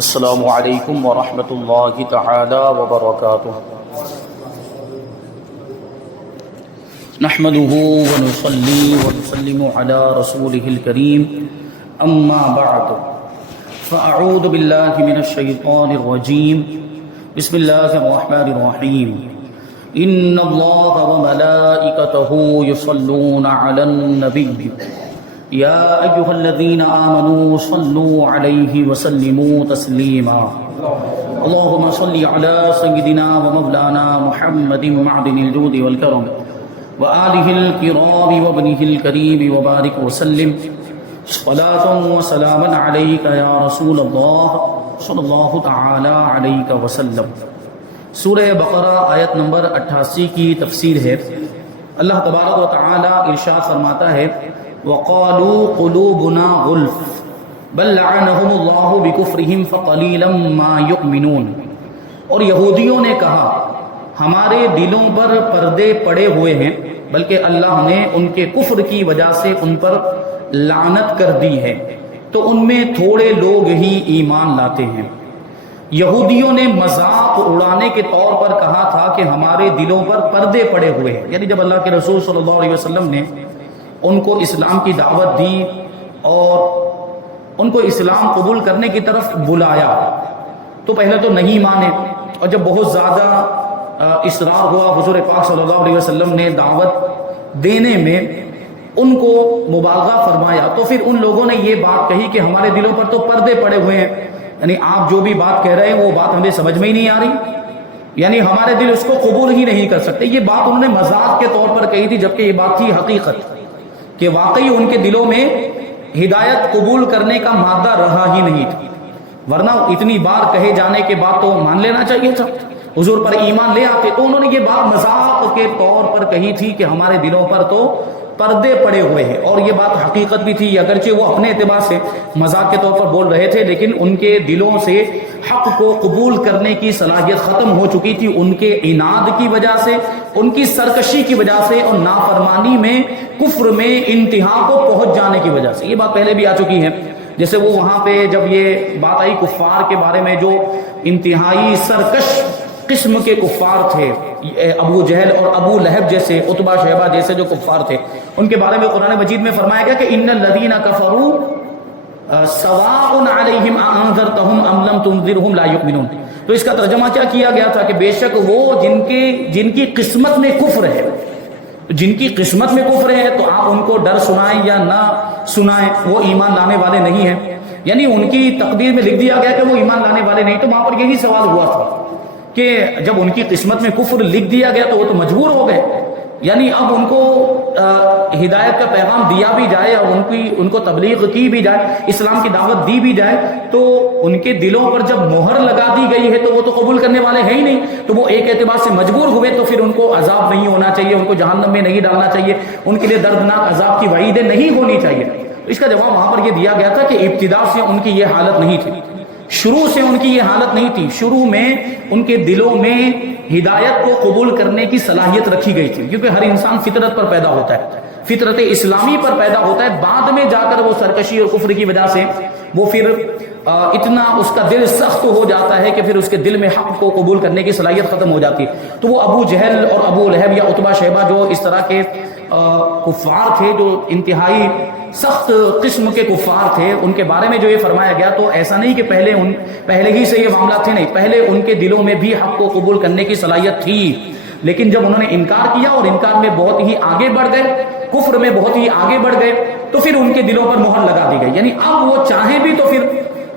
السلام علیکم ورحمۃ اللہ تعالی وبرکاتہ۔ نحمده ونصلي ونسلم على رسوله الكريم اما بعد فاعوذ بالله من الشیطان الرجیم بسم اللہ الرحمن الرحیم ان اللہ وملائکته یصلون علی النبی یا ایہا الذین آمنوا صلوا علیہ وسلموا تسلیما اللہم صل علی سیدنا ومولانا محمد معدن الجود والکرم وآلہ الکرام وابنہ الکریم وبارک وسلم صلاة وسلاما علیک یا رسول اللہ صلی اللہ تعالی علیہ وسلم۔ سورہ بقرہ آیت نمبر 88 کی تفسیر ہے۔ اللہ تبارک و تعالی ارشاد فرماتا ہے وَقَالُوا قُلُوبُنَا غُلْفٌ بَلْ لَعَنَهُمُ اللَّهُ بِكُفْرِهِمْ فَقَلِيلًا مَا يُؤْمِنُونَ۔ اور یہودیوں نے کہا ہمارے دلوں پر پردے پڑے ہوئے ہیں، بلکہ اللہ نے ان کے کفر کی وجہ سے ان پر لعنت کر دی ہے، تو ان میں تھوڑے لوگ ہی ایمان لاتے ہیں۔ یہودیوں نے مذاق اڑانے کے طور پر کہا تھا کہ ہمارے دلوں پر پردے پڑے ہوئے ہیں، یعنی جب اللہ کے رسول صلی اللہ علیہ وسلم نے ان کو اسلام کی دعوت دی اور ان کو اسلام قبول کرنے کی طرف بلایا تو پہلے تو نہیں مانے، اور جب بہت زیادہ اصرار ہوا حضور پاک صلی اللہ علیہ وسلم نے دعوت دینے میں ان کو مبالغہ فرمایا، تو پھر ان لوگوں نے یہ بات کہی کہ ہمارے دلوں پر تو پردے پڑے ہوئے ہیں، یعنی آپ جو بھی بات کہہ رہے ہیں وہ بات ہمیں سمجھ میں ہی نہیں آ رہی، یعنی ہمارے دل اس کو قبول ہی نہیں کر سکتے۔ یہ بات انہوں نے مذاق کے طور پر کہی تھی، جبکہ یہ بات تھی حقیقت کہ واقعی ان کے دلوں میں ہدایت قبول کرنے کا مادہ رہا ہی نہیں تھا، ورنہ اتنی بار کہے جانے کے بعد تو مان لینا چاہیے تھا، حضور پر ایمان لے آتے۔ تو انہوں نے یہ بات مذاق کے طور پر کہی تھی کہ ہمارے دلوں پر تو پردے پڑے ہوئے ہیں، اور یہ بات حقیقت بھی تھی، اگرچہ وہ اپنے اعتبار سے مذاق کے طور پر بول رہے تھے، لیکن ان کے دلوں سے حق کو قبول کرنے کی صلاحیت ختم ہو چکی تھی، ان کے عناد کی وجہ سے، ان کی سرکشی کی وجہ سے، اور نافرمانی میں کفر میں انتہا کو پہنچ جانے کی وجہ سے۔ یہ بات پہلے بھی آ چکی ہے، جیسے وہ وہاں پہ جب یہ بات آئی کفار کے بارے میں جو انتہائی سرکش قسم کے کفار تھے، ابو جہل اور ابو لہب جیسے، عتبہ شیبہ جیسے جو کفار تھے، ان کے بارے میں قرآن مجید میں فرمایا گیا کہ ان الذین کفروا سواء علیہم انذرتہم ام لم تنذرہم لا یؤمنون۔ تو اس کا ترجمہ کیا کیا گیا تھا کہ بے شک وہ جن کی قسمت میں کفر ہے، جن کی قسمت میں کفر ہے تو آپ ان کو ڈر سنائیں یا نہ سنائیں، وہ ایمان لانے والے نہیں ہیں، یعنی ان کی تقدیر میں لکھ دیا گیا کہ وہ ایمان لانے والے نہیں۔ تو وہاں پر یہی سوال ہوا تھا کہ جب ان کی قسمت میں کفر لکھ دیا گیا تو وہ تو مجبور ہو گئے، یعنی اب ان کو ہدایت کا پیغام دیا بھی جائے اور ان کو تبلیغ کی بھی جائے، اسلام کی دعوت دی بھی جائے، تو ان کے دلوں پر جب مہر لگا دی گئی ہے تو وہ تو قبول کرنے والے ہیں ہی نہیں، تو وہ ایک اعتبار سے مجبور ہوئے، تو پھر ان کو عذاب نہیں ہونا چاہیے، ان کو جہنم میں نہیں ڈالنا چاہیے، ان کے لیے دردناک عذاب کی وعیدیں نہیں ہونی چاہیے۔ اس کا جواب وہاں پر یہ دیا گیا تھا کہ ابتدا سے ان کی یہ حالت نہیں تھی، شروع سے ان کی یہ حالت نہیں تھی، شروع میں ان کے دلوں میں ہدایت کو قبول کرنے کی صلاحیت رکھی گئی تھی، کیونکہ ہر انسان فطرت پر پیدا ہوتا ہے، فطرت اسلامی پر پیدا ہوتا ہے، بعد میں جا کر وہ سرکشی اور کفر کی وجہ سے وہ پھر اتنا اس کا دل سخت ہو جاتا ہے کہ پھر اس کے دل میں حق کو قبول کرنے کی صلاحیت ختم ہو جاتی ہے۔ تو وہ ابو جہل اور ابو لہب یا عتبہ شیبہ جو اس طرح کے کفار تھے، جو انتہائی سخت قسم کے کفار تھے، ان کے بارے میں جو یہ فرمایا گیا تو ایسا نہیں کہ پہلے ہی سے یہ معاملہ تھے، نہیں، پہلے ان کے دلوں میں بھی حق کو قبول کرنے کی صلاحیت تھی، لیکن جب انہوں نے انکار کیا اور انکار میں بہت ہی آگے بڑھ گئے، کفر میں بہت ہی آگے بڑھ گئے، تو پھر ان کے دلوں پر مہر لگا دی گئی، یعنی اب وہ چاہیں بھی تو پھر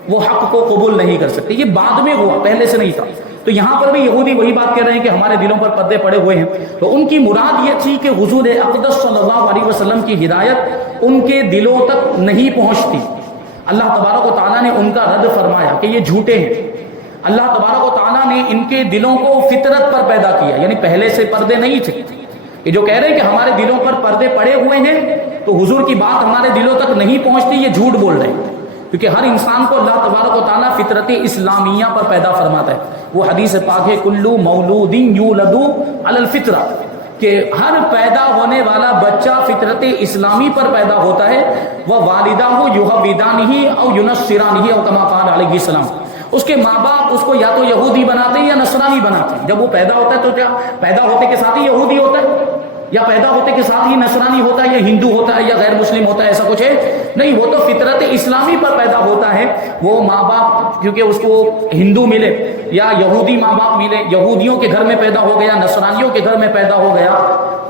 وہ حق کو قبول نہیں کر سکتے۔ یہ بعد میں ہوا، پہلے سے نہیں تھا۔ تو یہاں پر بھی یہودی وہی بات کہہ رہے ہیں کہ ہمارے دلوں پر پردے پڑے ہوئے ہیں، تو ان کی مراد یہ تھی کہ حضور اقدس صلی اللہ علیہ وسلم کی ہدایت ان کے دلوں تک نہیں پہنچتی۔ اللہ تبارک و تعالیٰ نے ان کا رد فرمایا کہ یہ جھوٹے ہیں۔ اللہ تبارک و تعالیٰ نے ان کے دلوں کو فطرت پر پیدا کیا، یعنی پہلے سے پردے نہیں تھے۔ یہ جو کہہ رہے ہیں کہ ہمارے دلوں پر پردے پڑے ہوئے ہیں تو حضور کی بات ہمارے دلوں تک نہیں پہنچتی، یہ جھوٹ بول رہے ہیں، کیونکہ ہر انسان کو اللہ تبارک و تعالیٰ فطرت اسلامیہ پر پیدا فرماتا ہے۔ وہ حدیث پاک ہے کلو مولود یولد علی الفطرہ، کہ ہر پیدا ہونے والا بچہ فطرت اسلامی پر پیدا ہوتا ہے، وہ والدہ یحودانہ او ینصرانہ او کما قال علیہ السلام، اس کے ماں باپ اس کو یا تو یہودی بناتے ہیں یا نصرانی بناتے ہیں. جب وہ پیدا ہوتا ہے تو کیا پیدا ہوتے کے ساتھ ہی یہودی ہوتا ہے یا پیدا ہوتے کے ساتھ ہی نصرانی ہوتا ہے یا ہندو ہوتا ہے یا غیر مسلم ہوتا ہے؟ ایسا کچھ ہے نہیں. وہ تو فطرت اسلامی پر پیدا ہوتا ہے. وہ ماں باپ کیونکہ اس کو ہندو ملے یا یہودی ماں باپ ملے، یہودیوں کے گھر میں پیدا ہو گیا، نصرانیوں کے گھر میں پیدا ہو گیا،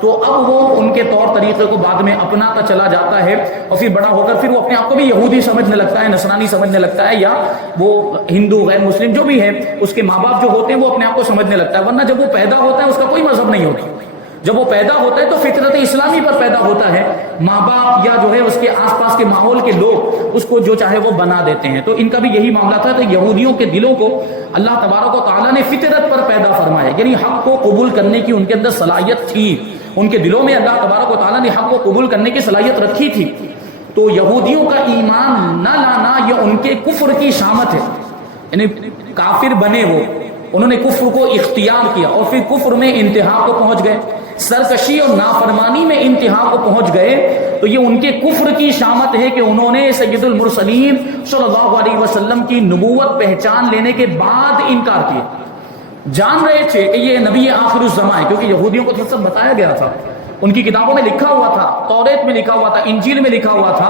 تو اب وہ ان کے طور طریقے کو بعد میں اپناتا چلا جاتا ہے اور پھر بڑا ہو کر پھر وہ اپنے آپ کو بھی یہودی سمجھنے لگتا ہے، نصرانی سمجھنے لگتا ہے، یا وہ ہندو غیر مسلم جو بھی ہے اس کے ماں باپ جو ہوتے ہیں وہ اپنے آپ کو سمجھنے لگتا ہے. ورنہ جب وہ پیدا ہوتا ہے اس کا کوئی مذہب نہیں ہوتا. جب وہ پیدا ہوتا ہے تو فطرت اسلامی پر پیدا ہوتا ہے. ماں باپ یا جو ہے اس کے آس پاس کے ماحول کے لوگ اس کو جو چاہے وہ بنا دیتے ہیں. تو ان کا بھی یہی معاملہ تھا. تو یہودیوں کے دلوں کو اللہ تبارک و تعالیٰ نے فطرت پر پیدا فرمایا، یعنی حق کو قبول کرنے کی ان کے اندر صلاحیت تھی. ان کے دلوں میں اللہ تبارک و تعالیٰ نے حق کو قبول کرنے کی صلاحیت رکھی تھی. تو یہودیوں کا ایمان نہ لانا یہ ان کے کفر کی شامت ہے. یعنی کافر بنے وہ، انہوں نے کفر کو اختیار کیا اور پھر کفر میں انتہا کو پہنچ گئے، سرکشی اور نافرمانی میں انتہا کو پہنچ گئے. تو یہ ان کے کفر کی شامت ہے کہ انہوں نے سید المرسلین صلی اللہ علیہ وسلم کی نبوت پہچان لینے کے بعد انکار کیا. جان رہے تھے کہ یہ نبی آخر الزمان ہے، کیونکہ یہودیوں کو تو سب بتایا گیا تھا، ان کی کتابوں میں لکھا ہوا تھا، توریت میں لکھا ہوا تھا، انجیل میں لکھا ہوا تھا،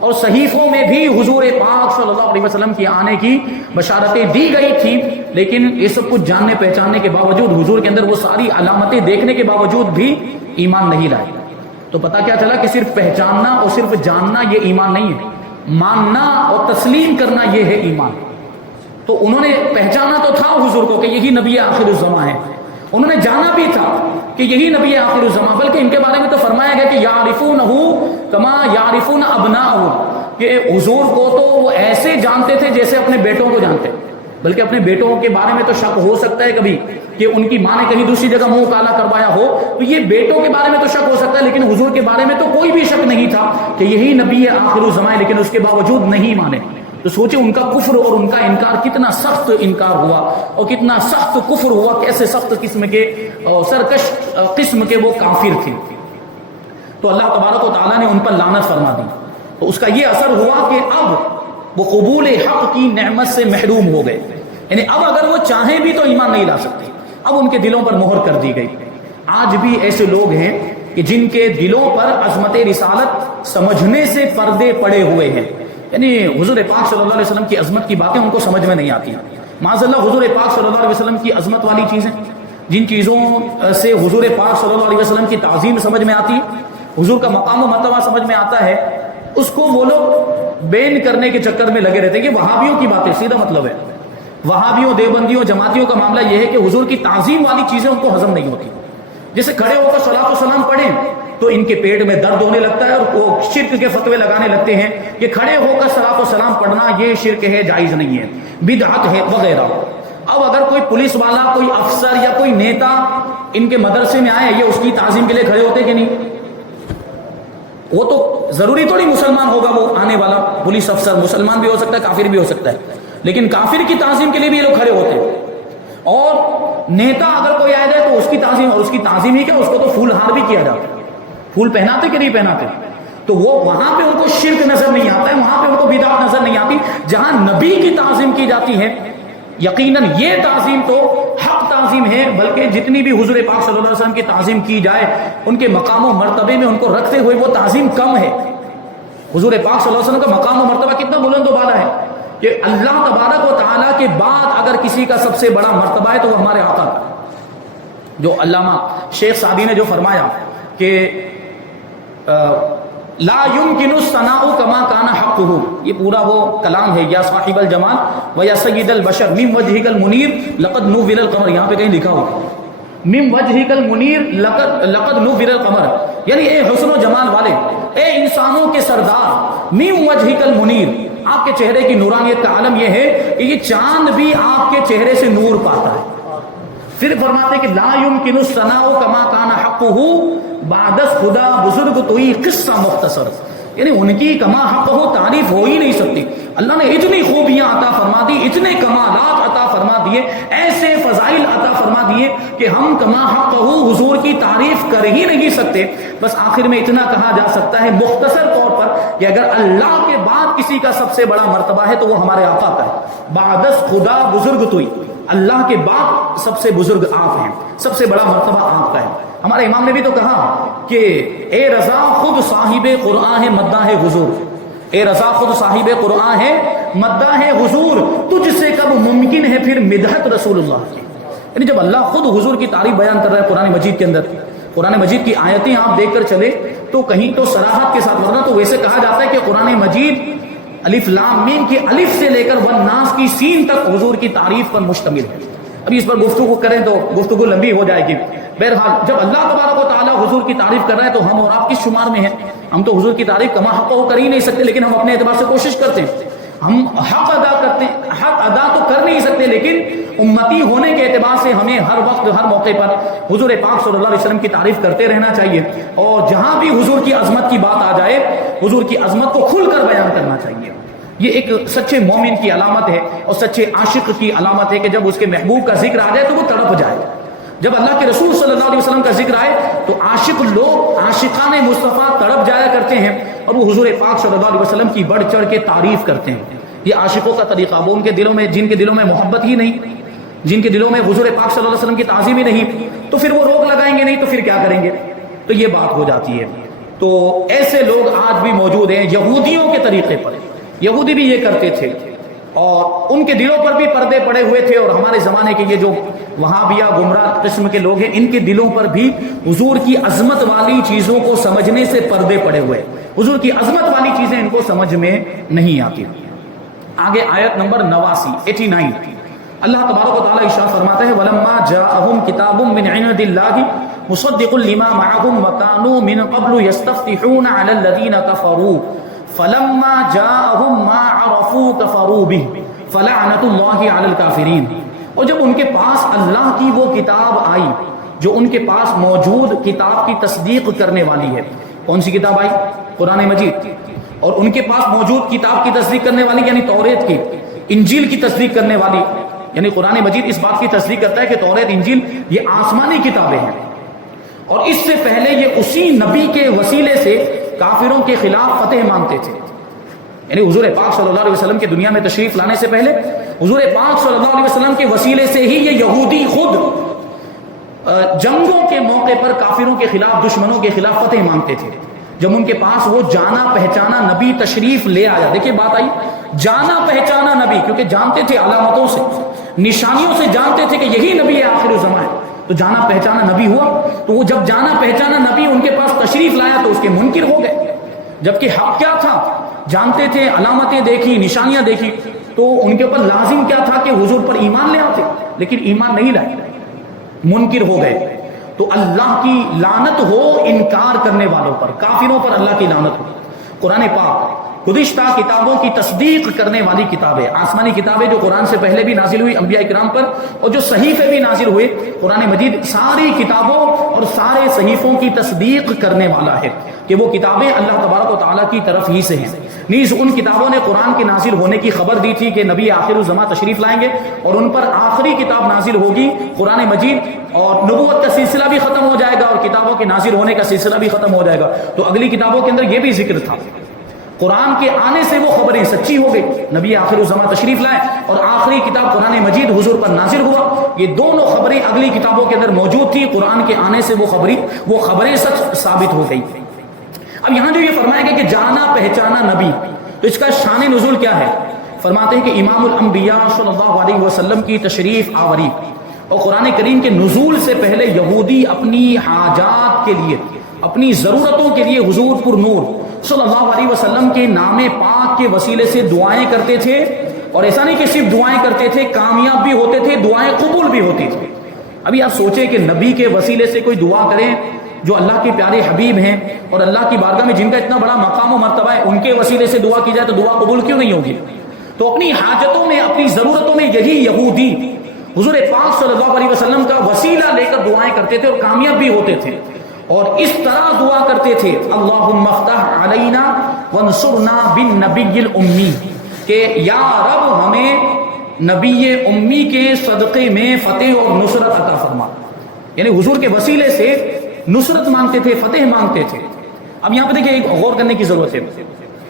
اور صحیفوں میں بھی حضور پاک صلی اللہ علیہ وسلم کی آنے کی بشارتیں دی گئی تھی. لیکن یہ سب کچھ جاننے پہچاننے کے باوجود، حضور کے اندر وہ ساری علامتیں دیکھنے کے باوجود بھی ایمان نہیں لائے. تو پتہ کیا چلا کہ صرف پہچاننا اور صرف جاننا یہ ایمان نہیں ہے، ماننا اور تسلیم کرنا یہ ہے ایمان. تو انہوں نے پہچانا تو تھا حضور کو کہ یہی نبی آخر الزمان ہے، انہوں نے جانا بھی تھا کہ یہی نبی آخر الزمان، بلکہ ان کے بارے میں تو فرمایا گیا کہ یعرفونہ کما یعرفون ابناءہ، کہ حضور کو تو وہ ایسے جانتے تھے جیسے اپنے بیٹوں کو جانتے. بلکہ اپنے بیٹوں کے بارے میں تو شک ہو سکتا ہے کبھی کہ ان کی ماں نے کہیں دوسری جگہ منہ کالا کروایا ہو، تو یہ بیٹوں کے بارے میں تو شک ہو سکتا ہے، لیکن حضور کے بارے میں تو کوئی بھی شک نہیں تھا کہ یہی نبی آخر الزمان، لیکن اس کے باوجود نہیں مانے. تو سوچے ان کا کفر اور ان کا انکار کتنا سخت انکار ہوا اور کتنا سخت کفر ہوا، کیسے سخت قسم کے سرکش قسم کے وہ کافر تھے. تو اللہ تبارک و تعالیٰ نے ان پر لعنت فرما دی. تو اس کا یہ اثر ہوا کہ اب وہ قبول حق کی نعمت سے محروم ہو گئے. یعنی اب اگر وہ چاہیں بھی تو ایمان نہیں لا سکتے، اب ان کے دلوں پر مہر کر دی گئی. آج بھی ایسے لوگ ہیں کہ جن کے دلوں پر عظمت رسالت سمجھنے سے پردے پڑے ہوئے ہیں. یعنی حضور پاک صلی اللہ علیہ وسلم کی عظمت کی باتیں ان کو سمجھ میں نہیں آتی. معاذ اللہ حضور پاک صلی اللہ علیہ وسلم کی عظمت والی چیزیں، جن چیزوں سے حضور پاک صلی اللہ علیہ وسلم کی تعظیم سمجھ میں آتی، حضور کا مقام و مرتبہ سمجھ میں آتا ہے، اس کو وہ لوگ بین کرنے کے چکر میں لگے رہتے ہیں. کہ وہابیوں کی باتیں، سیدھا مطلب ہے وہابیوں، دیوبندیوں، جماعتیوں کا معاملہ یہ ہے کہ حضور کی تعظیم والی چیزیں ان کو ہضم نہیں ہوتی. جیسے کھڑے ہو کر صلاۃ و سلام پڑھیں تو ان کے پیٹ میں درد ہونے لگتا ہے اور وہ شرک کے فتوے لگانے لگتے ہیں کہ کھڑے ہو کر صلاۃ و سلام پڑھنا یہ شرک ہے، جائز نہیں ہے، بدعت ہے وغیرہ. اب اگر کوئی پولیس والا، کوئی افسر یا کوئی نیتا ان کے مدرسے میں آئے، یہ اس کی تعظیم کے لیے کھڑے ہوتے کہ نہیں؟ وہ تو ضروری تھوڑی مسلمان ہوگا وہ آنے والا پولیس افسر، مسلمان بھی ہو سکتا ہے، کافر بھی ہو سکتا ہے، لیکن کافر کی تعظیم کے لیے بھی یہ لوگ کھڑے ہوتے ہیں. اور نیتا اگر کوئی آئے گا تو اس کی تعظیم، اور اس کی تعظیم ہی کیا، اس کو تو پھول ہار بھی کیا جاتا ہے. پھول پہناتے کہ نہیں پہناتے؟ تو وہ وہاں پہ ان کو شرک نظر نہیں آتا ہے، وہاں پہ ان کو بدعت نظر نہیں آتی. جہاں نبی کی تعظیم کی جاتی ہے، یقیناً یہ تعظیم تو حق تعظیم ہے، بلکہ جتنی بھی حضور پاک صلی اللہ علیہ وسلم کی تعظیم کی جائے ان کے مقام و مرتبے میں ان کو رکھتے ہوئے وہ تعظیم کم ہے. حضور پاک صلی اللہ علیہ وسلم کا مقام و مرتبہ کتنا بلند و بالا ہے کہ اللہ تبارک و تعالیٰ کے بعد اگر کسی کا سب سے بڑا مرتبہ ہے تو وہ ہمارے آقا کا. جو علامہ شیخ سعدی نے جو فرمایا کہ لا يمكن الثناء كما كان حقه، یہ پورا وہ کلام ہے، یا صاحب الجمال و یا سید البشر من وجهك المنیر لقد نور القمر. یہاں پہ کہیں لکھا ہو من وجهك المنیر لقد نور القمر، یعنی اے حسن و جمال والے، اے انسانوں کے سردار، من وجهك المنیر، آپ کے چہرے کی نورانیت کا عالم یہ ہے کہ یہ چاند بھی آپ کے چہرے سے نور پاتا ہے. پھر فرماتے کہ لا يمكن الثناء كما كان حقه بعد خدا بزرگ توئی قصہ مختصر، یعنی ان کی کما حق ہو تعریف ہو ہی نہیں سکتی. اللہ نے اتنی خوبیاں عطا فرما دی، اتنے کمالات عطا فرما دیے، ایسے فضائل عطا فرما دیے کہ ہم کما حق حضور کی تعریف کر ہی نہیں سکتے۔ بس آخر میں اتنا کہا جا سکتا ہے مختصر طور پر کہ اگر اللہ کے بعد کسی کا سب سے بڑا مرتبہ ہے تو وہ ہمارے آقا کا ہے۔ بعدس خدا بزرگ توئی، اللہ کے بعد سب سے بزرگ آپ ہیں، سب سے بڑا مرتبہ آپ کا ہے۔ ہمارے امام نے بھی تو کہا کہ اے رضا خود صاحب قرآن ہے مداح حضور، اے رضا خود صاحب قرآن ہے مداح حضور، تجھ سے کب ممکن ہے پھر مدحت رسول اللہ کی۔ یعنی جب اللہ خود حضور کی تعریف بیان کر رہا ہے قرآن مجید کے اندر، قرآن مجید کی آیتیں آپ دیکھ کر چلے تو کہیں تو صراحت کے ساتھ، ورنہ تو ویسے کہا جاتا ہے کہ قرآن مجید الف لام میم کی الف سے لے کر والناس کی سین تک حضور کی تعریف پر مشتمل ہے۔ ابھی اس پر گفتگو کریں تو گفتگو لمبی ہو جائے گی۔ بہرحال جب اللہ تبارک و تعالیٰ حضور کی تعریف کر رہا ہے تو ہم اور آپ کس شمار میں ہیں؟ ہم تو حضور کی تعریف کما حق کر ہی نہیں سکتے، لیکن ہم اپنے اعتبار سے کوشش کرتے ہیں، ہم حق ادا کرتے ہیں، حق ادا تو کر نہیں سکتے، لیکن امتی ہونے کے اعتبار سے ہمیں ہر وقت ہر موقع پر حضور پاک صلی اللہ علیہ وسلم کی تعریف کرتے رہنا چاہیے، اور جہاں بھی حضور کی عظمت کی بات آ جائے حضور کی عظمت کو کھل کر بیان کرنا چاہیے۔ یہ ایک سچے مومن کی علامت ہے اور سچے عاشق کی علامت ہے کہ جب اس کے محبوب کا ذکر آ جائے تو وہ تڑپ جائے۔ جب اللہ کے رسول صلی اللہ علیہ وسلم کا ذکر آئے تو عاشق لوگ عاشقان مصطفیٰ تڑپ جایا کرتے ہیں اور وہ حضور پاک صلی اللہ علیہ وسلم کی بڑھ چڑھ کے تعریف کرتے ہیں۔ یہ عاشقوں کا طریقہ، وہ ان کے دلوں میں جن کے دلوں میں محبت ہی نہیں، جن کے دلوں میں حضور پاک صلی اللہ علیہ وسلم کی تعظیم ہی نہیں، تو پھر وہ روک لگائیں گے نہیں تو پھر کیا کریں گے؟ تو یہ بات ہو جاتی ہے۔ تو ایسے لوگ آج بھی موجود ہیں یہودیوں کے طریقے پر، یہودی بھی یہ کرتے تھے اور ان کے دلوں پر بھی پردے پڑے ہوئے تھے، اور ہمارے زمانے کے یہ جو وہابیہ گمراہ قسم کے لوگ ہیں ان کے دلوں پر بھی حضور کی عظمت والی چیزوں کو سمجھنے سے پردے پڑے ہوئے، حضور کی عظمت والی چیزیں ان کو سمجھ میں نہیں آتی۔ آگے آیت نمبر 89 اللہ تبارک و تعالیٰ ارشاد فرماتا ہے وَلَمَّا جَاءَهُمْ كِتَابٌ مِّنْ عِندِ اللَّهِ مُصَدِّقٌ لِمَا مَعَهُمْ وَكَانُوا مِنْ قَبْلُ يَسْتَفْتِحُونَ عَلَى الَّذِينَ كَفَرُوا فَلَمَّا جَاءَهُمْ مَا عَرَفُوا كَفَرُوا بِهِ فَلَعْنَةُ اللَّهِ عَلَى الْكَافِرِينَ۔ اور جب ان کے پاس اللہ کی وہ کتاب آئی جو ان کے پاس موجود کتاب کی تصدیق کرنے والی ہے، کون سی کتاب آئی؟ قرآن مجید، اور ان کے پاس موجود کتاب کی تصدیق کرنے والی یعنی توریت کی، انجیل کی تصدیق کرنے والی یعنی قرآن مجید اس بات کی تصدیق کرتا ہے کہ توریت انجیل یہ آسمانی کتابیں ہیں، اور اس سے پہلے یہ اسی نبی کے وسیلے سے کافروں کے خلاف فتح مانگتے تھے۔ یعنی حضور پاک صلی اللہ علیہ وسلم کے دنیا میں تشریف لانے سے پہلے حضور پاک صلی اللہ علیہ وسلم کے وسیلے سے ہی یہ یہودی خود جنگوں کے موقع پر کافروں کے خلاف، دشمنوں کے خلاف فتح مانگتے تھے۔ جب ان کے پاس وہ جانا پہچانا نبی تشریف لے آیا، دیکھیں بات آئی، جانا پہچانا نبی، کیونکہ جانتے تھے علامتوں سے نشانیوں سے جانتے تھے کہ یہی نبی ہے آخر الزمان ہے، تو جانا پہچانا نبی ہوا، تو وہ جب جانا پہچانا نبی ان کے پاس تشریف لایا تو اس کے منکر ہو گئے، جبکہ حق کیا تھا؟ جانتے تھے، علامتیں دیکھی، نشانیاں دیکھی، تو ان کے اوپر لازم کیا تھا کہ حضور پر ایمان لے آتے، لیکن ایمان نہیں لائے، منکر ہو گئے۔ تو اللہ کی لعنت ہو انکار کرنے والوں پر، کافروں پر اللہ کی لعنت ہو۔ قرآن پاک گزشتہ کتابوں کی تصدیق کرنے والی کتابیں، آسمانی کتابیں جو قرآن سے پہلے بھی نازل ہوئی انبیاء کرام پر، اور جو صحیفے بھی نازل ہوئے، قرآن مجید ساری کتابوں اور سارے صحیفوں کی تصدیق کرنے والا ہے کہ وہ کتابیں اللہ تبارک و تعالیٰ کی طرف ہی سے ہیں۔ نیز ان کتابوں نے قرآن کے نازل ہونے کی خبر دی تھی کہ نبی آخر الزمان تشریف لائیں گے اور ان پر آخری کتاب نازل ہوگی قرآن مجید، اور نبوت کا سلسلہ بھی ختم ہو جائے گا اور کتابوں کے نازل ہونے کا سلسلہ بھی ختم ہو جائے گا۔ تو اگلی کتابوں کے اندر یہ بھی ذکر تھا، قرآن کے آنے سے وہ خبریں سچی ہو گئی، نبی آخر الزمان تشریف لائے اور آخری کتاب قرآن مجید حضور پر نازل ہوا، یہ دونوں خبریں اگلی کتابوں کے اندر موجود تھی، قرآن کے آنے سے وہ خبریں سچ ثابت ہو گئی۔ اب یہاں جو یہ فرمایا گیا کہ جانا پہچانا نبی، تو اس کا شان نزول کیا ہے؟ فرماتے ہیں کہ امام الانبیاء صلی اللہ علیہ وسلم کی تشریف آوری اور قرآن کریم کے نزول سے پہلے یہودی اپنی حاجات کے لیے، اپنی ضرورتوں کے لیے حضور پر نور صلی اللہ علیہ وسلم کے نام پاک کے وسیلے سے دعائیں کرتے تھے، اور ایسا نہیں کہ صرف دعائیں کرتے تھے، کامیاب بھی ہوتے تھے، دعائیں قبول بھی ہوتی تھی۔ ابھی آپ سوچیں کہ نبی کے وسیلے سے کوئی دعا کریں جو اللہ کے پیارے حبیب ہیں اور اللہ کی بارگاہ میں جن کا اتنا بڑا مقام و مرتبہ ہے، ان کے وسیلے سے دعا کی جائے تو دعا قبول کیوں نہیں ہوگی؟ تو اپنی حاجتوں میں، اپنی ضرورتوں میں یہی یہودی حضور پاک صلی اللہ علیہ وسلم کا وسیلہ لے کر دعائیں کرتے تھے اور کامیاب بھی ہوتے تھے، اور اس طرح دعا کرتے تھے اللہم افتح علینا وانصرنا بالنبی الامی، کہ یا رب ہمیں نبی امی کے صدقے میں فتح اور نصرت عطا فرما. یعنی حضور کے وسیلے سے نصرت مانگتے تھے، فتح مانگتے تھے. اب یہاں پہ دیکھیں ایک غور کرنے کی ضرورت ہے.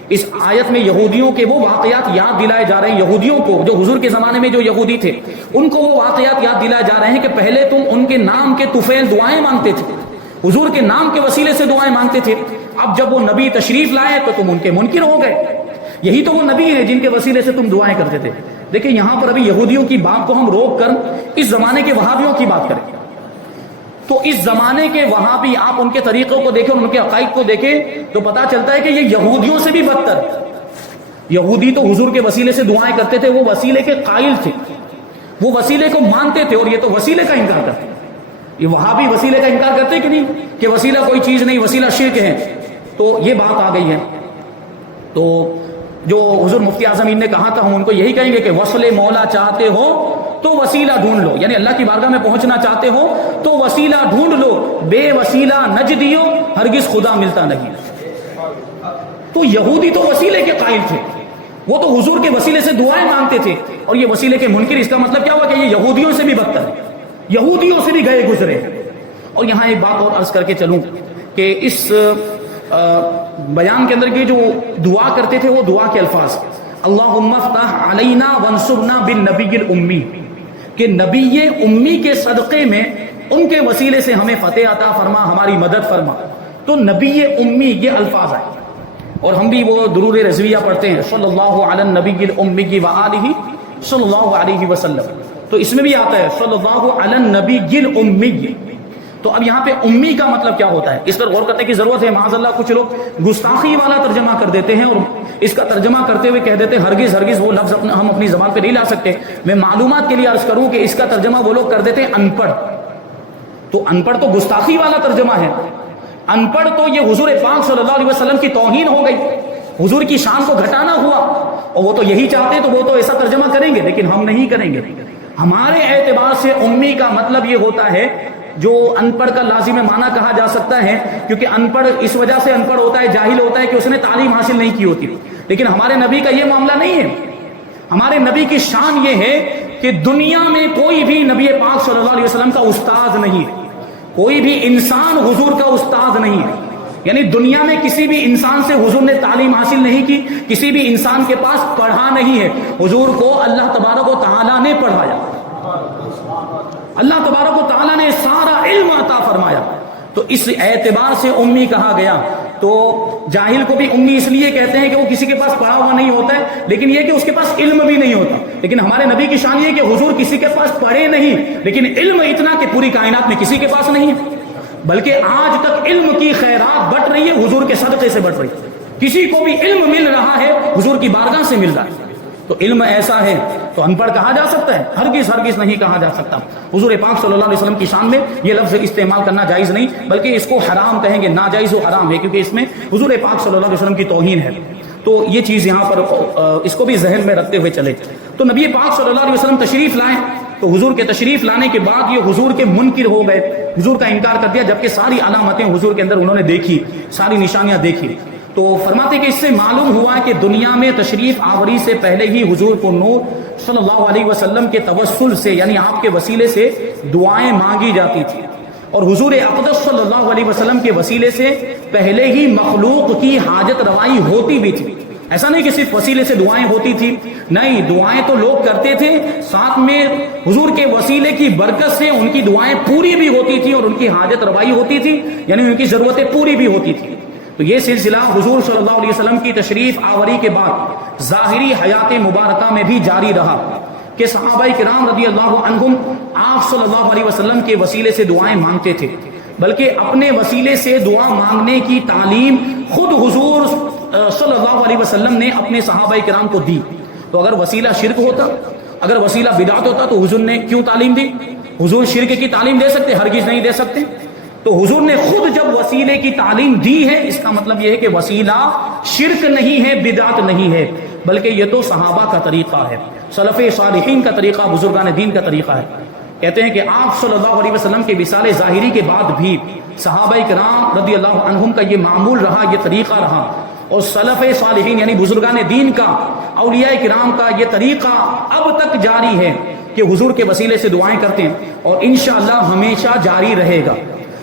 اس آیت میں یہودیوں کے وہ واقعات یاد دلائے جا رہے ہیں. یہودیوں کو، جو حضور کے زمانے میں جو یہودی تھے، ان کو وہ واقعات یاد دلائے جا رہے ہیں کہ پہلے تم ان کے نام کے طفیل دعائیں مانگتے تھے، حضور کے نام کے وسیلے سے دعائیں مانگتے تھے. اب جب وہ نبی تشریف لائے تو تم ان کے منکر ہو گئے. یہی تو وہ نبی ہیں جن کے وسیلے سے تم دعائیں کرتے تھے. دیکھیں یہاں پر ابھی یہودیوں کی بات کو ہم روک کر اس زمانے کے وہابیوں کی بات کریں تو اس زمانے کے وہابی، آپ ان کے طریقوں کو دیکھیں، ان کے عقائد کو دیکھیں تو پتا چلتا ہے کہ یہ یہودیوں سے بھی بدتر. یہودی تو حضور کے وسیلے سے دعائیں کرتے تھے، وہ وسیلے کے قائل تھے، وہ وسیلے کو مانتے تھے، اور یہ تو وسیلے کا انکار کرتے. یہ وہابی وسیلے کا انکار کرتے کہ نہیں، کہ وسیلہ کوئی چیز نہیں، وسیلہ شرک ہے. تو یہ بات آ گئی ہے. تو جو حضور مفتی اعظم نے کہا تھا، ہم ان کو یہی کہیں گے کہ وصل مولا چاہتے ہو تو وسیلہ ڈھونڈ لو. یعنی اللہ کی بارگاہ میں پہنچنا چاہتے ہو تو وسیلہ ڈھونڈ لو، بے وسیلہ نج دیو ہرگز خدا ملتا نہیں. تو یہودی تو وسیلے کے قائل تھے، وہ تو حضور کے وسیلے سے دعائیں مانگتے تھے، اور یہ وسیلے کے منکر. اس کا مطلب کیا ہوا کہ یہ یہودیوں سے بھی بدتر ہے، یہودیوں سے بھی گئے گزرے. اور یہاں ایک بات اور عرض کر کے چلوں کہ اس بیان کے اندر کے جو دعا کرتے تھے وہ دعا کے الفاظ اللہم افتح علینا وانصرنا بالنبی الامی، کہ نبی امی کے صدقے میں ان کے وسیلے سے ہمیں فتح عطا فرما، ہماری مدد فرما. تو نبی امی یہ الفاظ آئے. اور ہم بھی وہ درود رضویہ پڑھتے ہیں، صلی اللہ علی النبی الامی وآلہ صلی اللہ علیہ وسلم. تو اس میں بھی آتا ہے صلی اللہ علی النبی الامی. تو اب یہاں پہ امی کا مطلب کیا ہوتا ہے، اس پر غور کرنے کی ضرورت ہے. معاذ اللہ کچھ لوگ گستاخی والا ترجمہ کر دیتے ہیں، اور اس کا ترجمہ کرتے ہوئے کہہ دیتے ہیں ہرگز ہرگز وہ لفظ ہم اپنی زبان پہ نہیں لا سکتے. میں معلومات کے لیے عرض کروں کہ اس کا ترجمہ وہ لوگ کر دیتے ہیں ان پڑھ. تو ان پڑھ تو گستاخی والا ترجمہ ہے. ان پڑھ تو یہ حضور پاک صلی اللہ علیہ وسلم کی توہین ہو گئی، حضور کی شان کو گھٹانا ہوا. اور وہ تو یہی چاہتے تو وہ تو ایسا ترجمہ کریں گے، لیکن ہم نہیں کریں گے. ہمارے اعتبار سے امی کا مطلب یہ ہوتا ہے جو ان پڑھ کا لازم معنی کہا جا سکتا ہے، کیونکہ ان پڑھ اس وجہ سے ان پڑھ ہوتا ہے، جاہل ہوتا ہے کہ اس نے تعلیم حاصل نہیں کی ہوتی. لیکن ہمارے نبی کا یہ معاملہ نہیں ہے. ہمارے نبی کی شان یہ ہے کہ دنیا میں کوئی بھی نبی پاک صلی اللہ علیہ وسلم کا استاد نہیں ہے، کوئی بھی انسان حضور کا استاد نہیں ہے. یعنی دنیا میں کسی بھی انسان سے حضور نے تعلیم حاصل نہیں کی، کسی بھی انسان کے پاس پڑھا نہیں ہے. حضور کو اللہ تبارک و تعالیٰ نے پڑھایا، اللہ تبارک و تعالیٰ نے سارا علم عطا فرمایا. تو اس اعتبار سے امی کہا گیا. تو جاہل کو بھی امی اس لیے کہتے ہیں کہ وہ کسی کے پاس پڑھا ہوا نہیں ہوتا ہے، لیکن یہ کہ اس کے پاس علم بھی نہیں ہوتا. لیکن ہمارے نبی کی شان یہ کہ حضور کسی کے پاس پڑھے نہیں، لیکن علم اتنا کہ پوری کائنات میں کسی کے پاس نہیں ہے. بلکہ آج تک علم کی خیرات بٹ رہی ہے، حضور کے صدقے سے بٹ رہی ہے. کسی کو بھی علم مل رہا ہے حضور کی بارگاہ سے مل رہا ہے. تو علم ایسا ہے تو ان پڑھ کہا جا سکتا ہے؟ ہرگز ہرگز نہیں کہا جا سکتا. حضور پاک صلی اللہ علیہ وسلم کی شان میں یہ لفظ استعمال کرنا جائز نہیں، بلکہ اس کو حرام کہیں گے. ناجائز و حرام ہے، کیونکہ اس میں حضور پاک صلی اللہ علیہ وسلم کی توہین ہے. تو یہ چیز یہاں پر اس کو بھی ذہن میں رکھتے ہوئے چلے. تو نبی پاک صلی اللہ علیہ وسلم تشریف لائے تو حضور کے تشریف لانے کے بعد یہ حضور کے منکر ہو گئے، حضور کا انکار کر دیا، جبکہ ساری علامتیں حضور کے اندر انہوں نے دیکھی، ساری نشانیاں دیکھی. تو فرماتے کہ اس سے معلوم ہوا کہ دنیا میں تشریف آوری سے پہلے ہی حضور کو نور صلی اللہ علیہ وسلم کے توسل سے، یعنی آپ کے وسیلے سے دعائیں مانگی جاتی تھی. اور حضور اقدس صلی اللہ علیہ وسلم کے وسیلے سے پہلے ہی مخلوق کی حاجت روائی ہوتی بھی تھی. ایسا نہیں کہ صرف وسیلے سے دعائیں ہوتی تھی، نہیں، دعائیں تو لوگ کرتے تھے، ساتھ میں حضور کے وسیلے کی برکت سے ان کی دعائیں پوری بھی ہوتی تھی اور ان کی حاجت روائی ہوتی تھی، یعنی ان کی ضرورتیں پوری بھی ہوتی تھی. تو یہ سلسلہ حضور صلی اللہ علیہ وسلم کی تشریف آوری کے بعد ظاہری حیات مبارکہ میں بھی جاری رہا کہ صحابہ کرام رضی اللہ عنہم آپ صلی اللہ علیہ وسلم کے وسیلے سے دعائیں مانگتے تھے، بلکہ اپنے وسیلے سے دعا مانگنے کی تعلیم خود حضور صلی اللہ علیہ وسلم نے اپنے صحابہ کرام کو دی. تو اگر وسیلہ شرک ہوتا، اگر وسیلہ بدعت ہوتا تو حضور نے کیوں تعلیم دی؟ حضور شرک کی تعلیم دے سکتے؟ ہرگز نہیں دے سکتے. تو حضور نے خود جب وسیلے کی تعلیم دی ہے، اس کا مطلب یہ ہے کہ وسیلہ شرک نہیں ہے، بدعت نہیں ہے، بلکہ یہ تو صحابہ کا طریقہ ہے، سلف صالحین کا طریقہ، بزرگان دین کا طریقہ ہے. کہتے ہیں کہ آپ صلی اللہ علیہ وسلم کے وصال ظاہری کے بعد بھی صحابہ کرام رضی اللہ عنہم کا یہ معمول رہا، یہ طریقہ رہا. اور سلف صالحین یعنی بزرگان دین کا، اولیاء کرام کا یہ طریقہ اب تک جاری ہے کہ حضور کے وسیلے سے دعائیں کرتے ہیں، اور انشاءاللہ ہمیشہ جاری رہے گا۔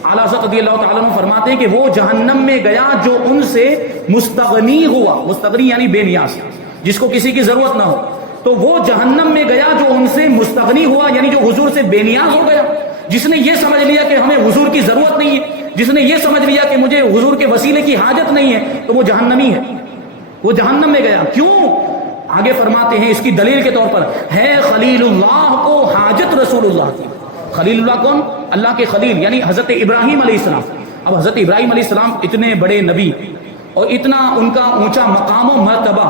اعلیٰ حضرت رضی اللہ تعالیٰ عنہ فرماتے ہیں کہ وہ جہنم میں گیا جو ان سے مستغنی ہوا، مستغنی یعنی بے نیاز، جس کو کسی کی ضرورت نہ ہو، تو وہ جہنم میں گیا جو ان سے مستغنی ہوا، یعنی جو حضور سے بے نیاز ہو گیا، جس نے یہ سمجھ لیا کہ ہمیں حضور کی ضرورت نہیں ہے، جس نے یہ سمجھ لیا کہ مجھے حضور کے وسیلے کی حاجت نہیں ہے، تو وہ جہنمی ہے، وہ جہنم میں گیا۔ کیوں؟ آگے فرماتے ہیں اس کی دلیل کے طور پر ہے خلیل اللہ کو حاجت رسول اللہ کی۔ خلیل اللہ کون؟ اللہ کے خلیل یعنی حضرت ابراہیم علیہ السلام۔ اب حضرت ابراہیم علیہ السلام اتنے بڑے نبی اور اتنا ان کا اونچا مقام و مرتبہ،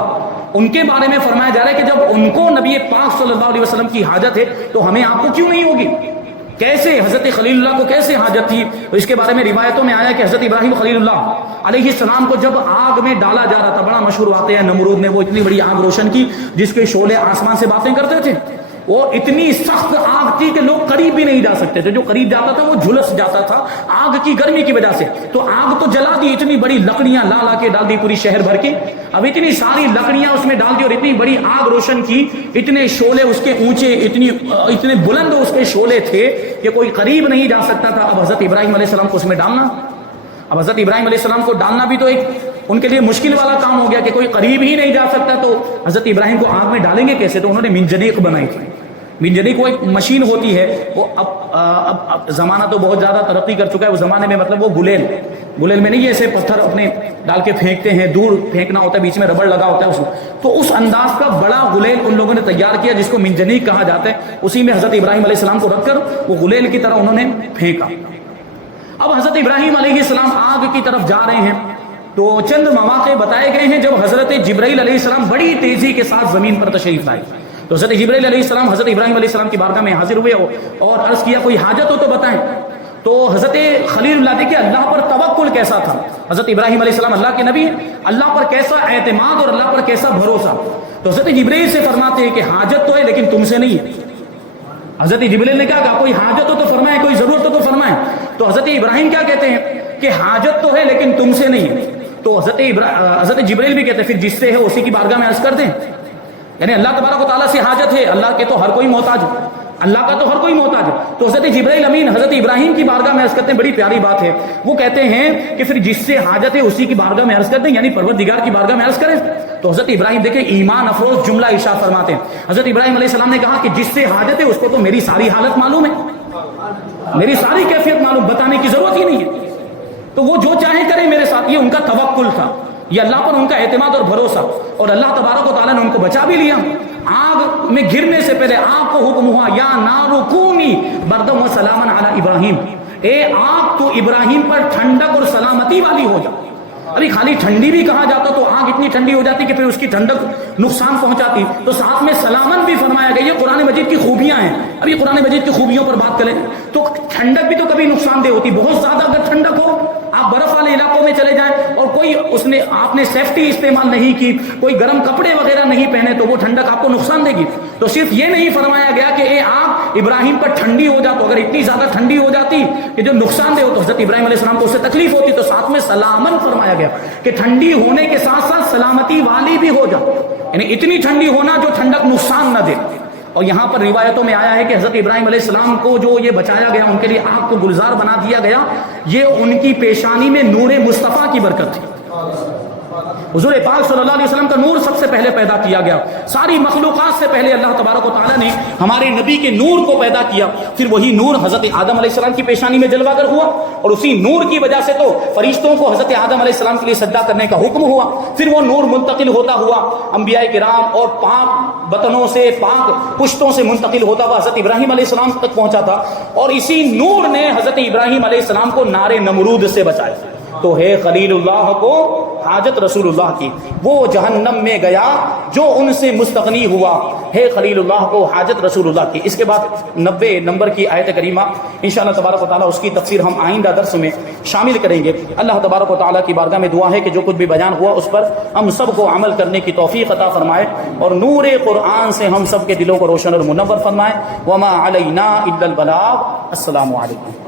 ان کے بارے میں فرمایا جا رہا ہے کہ جب ان کو نبی پاک صلی اللہ علیہ وسلم کی حاجت ہے تو ہمیں آپ کو کیوں نہیں ہوگی؟ کیسے حضرت خلیل اللہ کو کیسے حاجت تھی؟ اس کے بارے میں روایتوں میں آیا کہ حضرت ابراہیم خلیل اللہ علیہ السلام کو جب آگ میں ڈالا جا رہا تھا، بڑا مشہور واقعہ ہے، نمرود نے وہ اتنی بڑی آگ روشن کی جس کے شعلے آسمان سے باتیں کرتے تھے، وہ اتنی سخت آگ تھی کہ لوگ قریب بھی نہیں جا سکتے تھے، جو قریب جاتا تھا وہ جھلس جاتا تھا آگ کی گرمی کی وجہ سے۔ تو آگ تو جلا دی، اتنی بڑی لکڑیاں لا لا کے ڈال دی پوری شہر بھر کی، اب اتنی ساری لکڑیاں اس میں ڈال دی اور اتنی بڑی آگ روشن کی، اتنے شعلے اس کے اونچے، اتنے بلند اس کے شعلے تھے کہ کوئی قریب نہیں جا سکتا تھا۔ اب حضرت ابراہیم علیہ السلام کو اس میں ڈالنا، اب حضرت ابراہیم علیہ السلام کو ڈالنا بھی تو ایک ان کے لیے مشکل والا کام ہو گیا کہ کوئی قریب ہی نہیں جا سکتا، تو حضرت ابراہیم کو آگ میں ڈالیں گے کیسے؟ تو انہوں نے منجنیق بنائی تھی۔ منجنیق وہ ایک مشین ہوتی ہے، وہ اب زمانہ تو بہت زیادہ ترقی کر چکا ہے، اس زمانے میں مطلب وہ گلیل میں نہیں ایسے پتھر اپنے ڈال کے پھینکتے ہیں، دور پھینکنا ہوتا ہے، بیچ میں ربڑ لگا ہوتا ہے اس میں، تو اس انداز کا بڑا گلیل ان لوگوں نے تیار کیا جس کو منجنیق کہا جاتا ہے، اسی میں حضرت ابراہیم علیہ السلام کو رکھ کر وہ گلیل کی طرح انہوں نے پھینکا۔ اب حضرت ابراہیم علیہ السلام آگ کی طرف جا رہے ہیں تو چند مواقع بتائے گئے ہیں جب حضرت جبرائیل علیہ السلام بڑی تیزی کے ساتھ زمین پر تشریف لائے، تو حضرت جبرائیل علیہ السلام حضرت ابراہیم علیہ السلام کی بارگاہ میں حاضر ہوئے اور عرض کیا کوئی حاجت ہو تو بتائیں۔ تو حضرت خلیل اللہ دیکھیں اللہ پر توکل کیسا تھا، حضرت ابراہیم علیہ السلام اللہ کے نبی، اللہ پر کیسا اعتماد اور اللہ پر کیسا بھروسہ۔ تو حضرت جبرائیل سے فرماتے ہیں کہ حاجت تو ہے لیکن تم سے نہیں ہے۔ حضرت جبرائیل نے کہا کوئی حاجت ہو تو فرمائیں، کوئی ضرورت ہو تو فرمائیں۔ تو حضرت ابراہیم کیا کہتے ہیں کہ حاجت تو ہے لیکن تم سے نہیں ہے۔ تو حضرت جبرائیل بھی کہتے ہیں پھر جس سے ہے اسی کی بارگاہ میں عرض کر دیں، یعنی اللہ تبارک و تعالیٰ سے حاجت ہے، اللہ کے تو ہر کوئی محتاج ہے، اللہ کا تو ہر کوئی محتاج ہے۔ تو حضرت جبرائیل امین حضرت ابراہیم کی بارگاہ میں عرض کرتے ہیں، بڑی پیاری بات ہے، وہ کہتے ہیں کہ پھر جس سے حاجت ہے اسی کی بارگاہ میں عرض کر دیں، یعنی پروردگار کی بارگاہ میں عرض کریں۔ تو حضرت ابراہیم دیکھیں ایمان افروز جملہ ارشاد فرماتے ہیں، حضرت ابراہیم علیہ السلام نے کہا کہ جس سے حاجت ہے اس کو تو میری ساری حالت معلوم ہے، میری ساری کیفیت معلوم، بتانے کی ضرورت ہی نہیں ہے، تو وہ جو چاہے کرے میرے ساتھ۔ یہ ان کا توکل تھا، یہ اللہ پر ان کا اعتماد اور بھروسہ، اور اللہ تبارک و تعالیٰ نے ان کو بچا بھی لیا۔ آگ میں گرنے سے پہلے آگ کو حکم ہوا یا نار کونی بردم و سلاما علی ابراہیم، اے آگ تو ابراہیم پر ٹھنڈک اور سلامتی والی ہو جا۔ ابھی خالی ٹھنڈی بھی کہا جاتا تو آگ اتنی ٹھنڈی ہو جاتی کہ پھر اس کی ٹھنڈک نقصان پہنچاتی، تو ساتھ میں سلامت بھی فرمایا گیا۔ یہ قرآن مجید کی خوبیاں ہیں، ابھی قرآن مجید کی خوبیوں پر بات کریں تو ٹھنڈک بھی تو کبھی نقصان دہ ہوتی، بہت زیادہ اگر ٹھنڈک ہو، آپ برف والے علاقوں میں چلے جائیں اور کوئی آپ نے سیفٹی استعمال نہیں کی، کوئی گرم کپڑے وغیرہ نہیں پہنے تو وہ ٹھنڈک آپ کو نقصان دے گی۔ تو صرف یہ نہیں فرمایا گیا کہ اے آگ ابراہیم پر ٹھنڈی ہو جا، تو اگر اتنی زیادہ ٹھنڈی ہو جاتی کہ جو نقصان دہ ہو تو حضرت ابراہیم علیہ السلام کو اس سے تکلیف ہوتی، تو ساتھ میں سلامن فرمایا گیا کہ ٹھنڈی ہونے کے ساتھ ساتھ سلامتی والی بھی ہو جا، یعنی اتنی ٹھنڈی ہونا جو ٹھنڈک نقصان نہ دے۔ اور یہاں پر روایتوں میں آیا ہے کہ حضرت ابراہیم علیہ السلام کو جو یہ بچایا گیا، ان کے لیے آگ کو گلزار بنا دیا گیا، یہ ان کی پیشانی میں نور مصطفیٰ کی برکت تھی۔ حضور پاک صلی اللہ علیہ وسلم کا نور سب سے پہلے پیدا کیا گیا، ساری مخلوقات سے پہلے اللہ تبارک و تعالیٰ نے ہمارے نبی کے نور کو پیدا کیا، پھر وہی نور حضرت آدم علیہ السلام کی پیشانی میں جلوہ گر ہوا، اور اسی نور کی وجہ سے تو فرشتوں کو حضرت آدم علیہ السلام کے لیے سجدہ کرنے کا حکم ہوا، پھر وہ نور منتقل ہوتا ہوا انبیاء کرام اور پاک بطنوں سے، پاک پشتوں سے منتقل ہوتا ہوا حضرت ابراہیم علیہ السلام تک پہنچا تھا، اور اسی نور نے حضرت ابراہیم علیہ السلام کو نار نمرود سے بچایا۔ تو ہے خلیل اللہ کو حاجت رسول اللہ کی، وہ جہنم میں گیا جو ان سے مستغنی ہوا، ہے خلیل اللہ کو حاجت رسول اللہ کی۔ اس کے بعد 90 نمبر کی آیت کریمہ انشاءاللہ تبارک و تعالیٰ اس کی تفسیر ہم آئندہ درس میں شامل کریں گے۔ اللہ تبارک و تعالیٰ کی بارگاہ میں دعا ہے کہ جو کچھ بھی بیان ہوا اس پر ہم سب کو عمل کرنے کی توفیق عطا فرمائے، اور نور قرآن سے ہم سب کے دلوں کو روشن اور منور فرمائے۔ وما علینا الا البلاغ۔ السلام علیکم۔